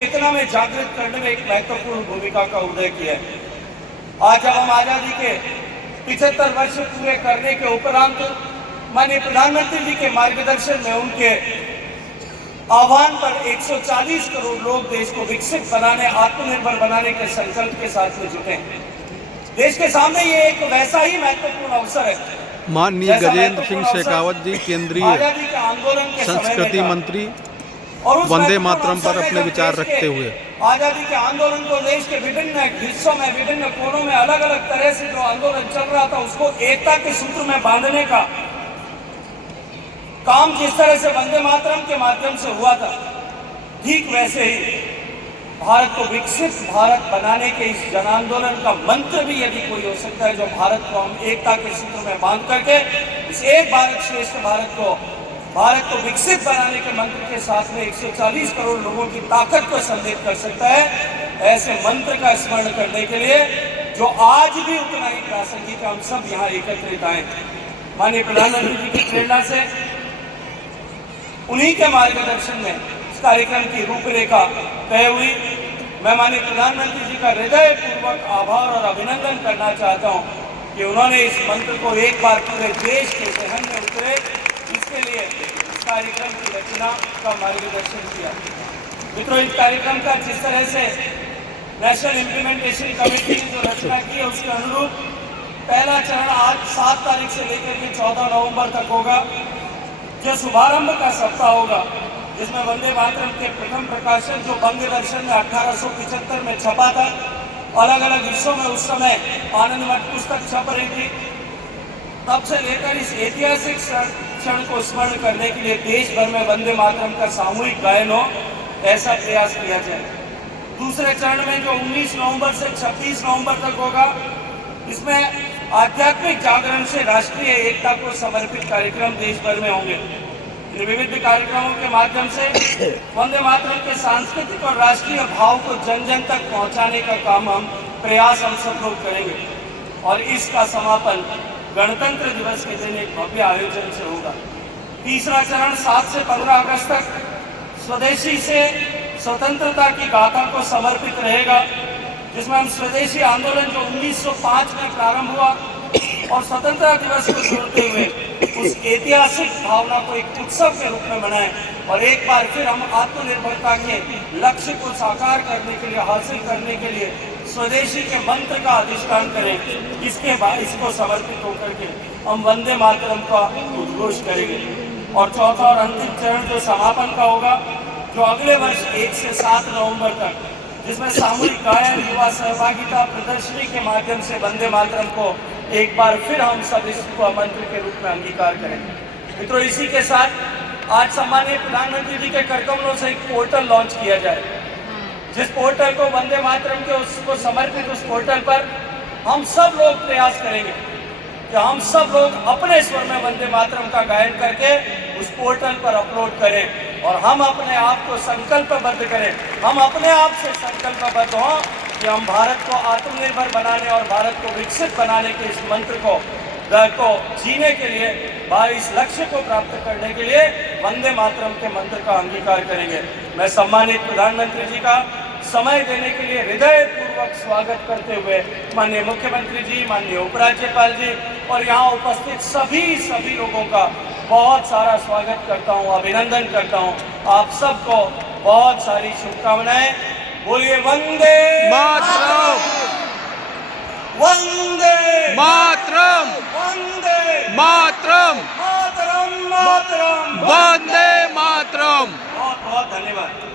चेतना में जागृत करने में एक महत्वपूर्ण भूमिका का उदय किया है। आज जब हम आजादी के 75 वर्ष पूरे करने के उपरांत माननीय प्रधानमंत्री जी के मार्गदर्शन में उनके आह्वान पर 140 करोड़ लोग देश को विकसित बनाने, आत्मनिर्भर बनाने के संकल्प के साथ में जुटे हैं। देश के सामने ये एक वैसा ही महत्वपूर्ण अवसर है। माननीय गजेंद्र सिंह शेखावत जी, केंद्रीय आजादी के आंदोलन के संस्कृति मंत्री, और वंदे मातरम पर अपने विचार रखते हुए आजादी के आंदोलन को देश के विभिन्न हिस्सों में, विभिन्न कोनों में अलग अलग तरह से जो आंदोलन चल रहा था उसको एकता के सूत्र में बांधने का काम जिस तरह से वंदे मातरम के माध्यम से हुआ था, ठीक वैसे ही भारत को विकसित भारत बनाने के इस जन आंदोलन का मंत्र भी यदि कोई हो सकता है, जो भारत को हम एकता के सूत्र में बांध करके इस एक भारत श्रेष्ठ भारत को विकसित बनाने के मंत्र के साथ में 140 करोड़ लोगों की ताकत को संदेश कर सकता है। ऐसे मंत्र का स्मरण करने के लिए जो आज भी उतना ही प्रासंगिक, हम सब यहाँ एकत्रित आए। माननीय प्रधानमंत्री जी की प्रेरणा से, उन्हीं के मार्गदर्शन में इस कार्यक्रम की रूपरेखा तय हुई। मैं माननीय प्रधानमंत्री जी का हृदयपूर्वक आभार और अभिनंदन करना चाहता हूँ कि उन्होंने इस मंत्र को एक बार पूरे देश के जहन में उतरे, इसके लिए इस कार्यक्रम की रचना का मार्गदर्शन किया। मित्रों, इस कार्यक्रम का जिस तरह से नेशनल इम्प्लीमेंटेशन कमेटी ने जो रचना की है उसके अनुरूप पहला चरण आज 7 तारीख से लेकर के 14 नवंबर तक होगा, जो शुभारंभ का सप्ताह होगा, जिसमें वंदे मातरम के प्रथम प्रकाशन जो बंग दर्शन में 1875 में छपा था, अलग अलग हिस्सों में उस समय आनंद मठ पुस्तक छप रही थी, तब से लेकर इस ऐतिहासिक क्षण को स्मरण करने के लिए देश भर में वंदे मातरम का सामूहिक गायन हो, ऐसा प्रयास किया जाए। दूसरे चरण में जो 19 नवंबर से 26 नवंबर तक होगा, इसमें आध्यात्मिक जागरण से राष्ट्रीय एकता को समर्पित कार्यक्रम देश भर में होंगे। इन विविध कार्यक्रमों के माध्यम से वंदे मातरम के सांस्कृतिक और राष्ट्रीय भाव को जन जन तक पहुंचाने का काम हम सब लोग करेंगे। और इसका समापन गणतंत्र दिवस के दिन एक भव्य आयोजन से होगा। तीसरा चरण 7 से 15 अगस्त तक स्वदेशी से स्वतंत्रता की गाथा को समर्पित रहेगा, जिसमें हम स्वदेशी आंदोलन जो 1905 में प्रारंभ हुआ और स्वतंत्रता दिवस को जोड़ते हुए उस ऐतिहासिक भावना को एक उत्सव के रूप में मनाएं और एक बार फिर हम आत्मनिर्भरता के लक्ष्य को साकार करने के लिए, हासिल करने के लिए स्वदेशी के मंत्र का अधिष्ठान करें। इसके बाद इसको समर्पित होकर के हम वंदे मातरम का उद्घोष करेंगे। और चौथा और अंतिम चरण जो समापन का होगा, जो अगले वर्ष 1 से 7 नवंबर तक, जिसमें सामूहिक गायन, युवा सहभागिता, प्रदर्शनी के माध्यम से वंदे मातरम को एक बार फिर हम सब इसको मंत्र के रूप में अंगीकार करेंगे। मित्रों, इसी के साथ आज सम्मानीय प्रधानमंत्री जी के कर कमलों से एक पोर्टल लॉन्च किया जाए, जिस पोर्टल को वंदे मातरम के उसको समर्पित उस पोर्टल पर हम सब लोग प्रयास करेंगे कि हम सब लोग अपने स्वर में वंदे मातरम का गायन करके उस पोर्टल पर अपलोड करें और हम अपने आप को संकल्पबद्ध करें, हम अपने आप से संकल्पबद्ध हों कि हम भारत को आत्मनिर्भर बनाने और भारत को विकसित बनाने के इस मंत्र को जीने के लिए, इस लक्ष्य को प्राप्त करने के लिए वंदे मातरम के मंत्र का अंगीकार करेंगे। मैं सम्मानित प्रधानमंत्री जी का समय देने के लिए हृदयपूर्वक स्वागत करते हुए माननीय मुख्यमंत्री जी, माननीय उपराज्यपाल जी और यहाँ उपस्थित सभी लोगों का बहुत सारा स्वागत करता हूँ, अभिनंदन करता हूँ। आप सबको बहुत सारी शुभकामनाएं। बोलिए वंदे मातरम, वंदे मातरम, वंदे मातरम, मातरम, मातरम, वंदे मातरम। बहुत बहुत धन्यवाद।